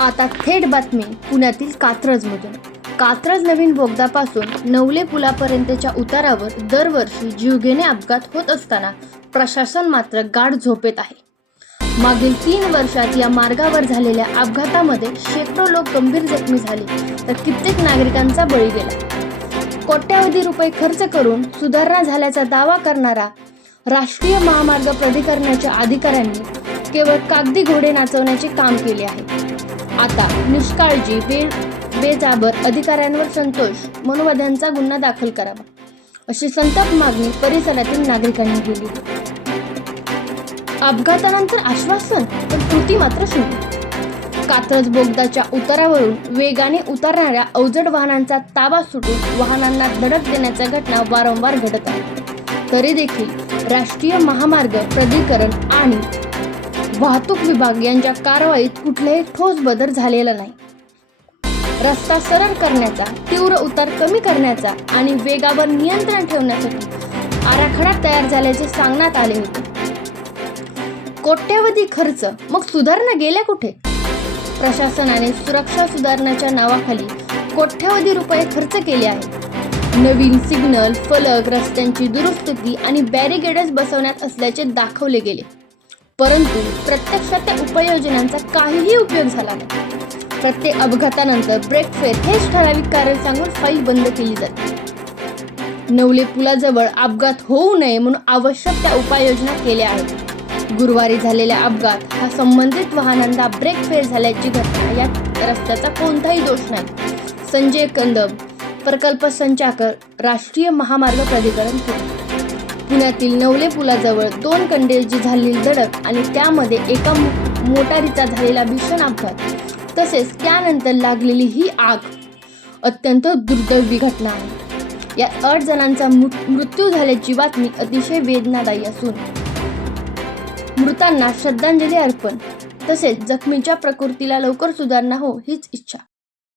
आता थेट बातमी पुण्यातील कात्रजमधून. कात्रज नवीन बोगद्यापासून नवले पुलापर्यंतच्या उतारावर दरवर्षी जीवघेणे अपघात होत असताना प्रशासन मात्र गाढ झोपेत आहे. मागील 3 वर्षात या मार्गावर झालेल्या अपघातामध्ये शेकडो लोक गंभीर जखमी झाले तर कित्येक नागरिकांचा बळी गेला. कोट्यावधी रुपये खर्च करून सुधारणा झाल्याचा दावा करणारा राष्ट्रीय महामार्ग प्राधिकरणाच्या अधिकाऱ्यांनी केवळ कागदी घोडे नाचवण्याचे काम केले आहे. आता निष्काळजी बेजाबर अधिकाऱ्यांवर संतोष मनोवाद्यांचा गुन्हा दाखल करावा अशी संताप मागणी परिसरातील नागरिकांनी केली. अपघातानंतर आश्वासन पण कृती मात्र शून्य. कात्रज बोगद्याच्या उतारावरून वेगाने उतरणाऱ्या अवजड वाहनांचा ताबा सुटून वाहनांना धडक देण्याच्या घटना वारंवार घडत आहेत. तरी देखील राष्ट्रीय महामार्ग प्राधिकरण आणि वाहतूक विभाग यांच्या कारवाईत कुठलाही ठोस बदल झालेला नाही. रस्ता सरळ करण्याचा, तीव्र उतार कमी करण्याचा आणि वेगावर नियंत्रण ठेवण्यासाठी आराखडा तयार झाल्याचे सांगण्यात आले होते. कोट्यवधी खर्च, मग सुधारणा गेल्या कुठे? प्रशासनाने सुरक्षा सुधारण्याच्या नावाखाली कोट्यवधी रुपये खर्च केले आहेत. नवीन सिग्नल, फलक, रस्त्यांची दुरुस्ती आणि बॅरिकेड्स बसवण्यात असल्याचे दाखवले गेले, परंतु प्रत्यक्षात त्या उपाययोजनांचा काहीही उपयोग झाला नाही. प्रत्येक अपघातानंतर ब्रेक फेल हेच ठराविक कारण सांगून फाईल बंद केली जाते. नवले पुलाजवळ अपघात होऊ नये म्हणून आवश्यक त्या उपाययोजना केल्या आहेत. गुरुवारी झालेला अपघात हा संबंधित वाहनांना ब्रेक फेल झाल्याची घटना. यात रस्त्याचा कोणताही दोष नाही. संजय कंदम, प्रकल्प संचालक, राष्ट्रीय महामार्ग प्राधिकरण, पुण्यातील नवले पुलाजवळ 2 कंटेनरची झालेली धडक आणि त्यामध्ये एका मोटारीचा झालेला भीषण अपघात तसेच त्यानंतर लागलेली ही आग अत्यंत दुर्दैवी घटना आहे. यात 8 जणांचा मृत्यू झाल्याची बातमी अतिशय वेदनादायी असून मृतांना श्रद्धांजली अर्पण तसेच जखमीच्या प्रकृतीला लवकर सुधारणा हो हीच इच्छा.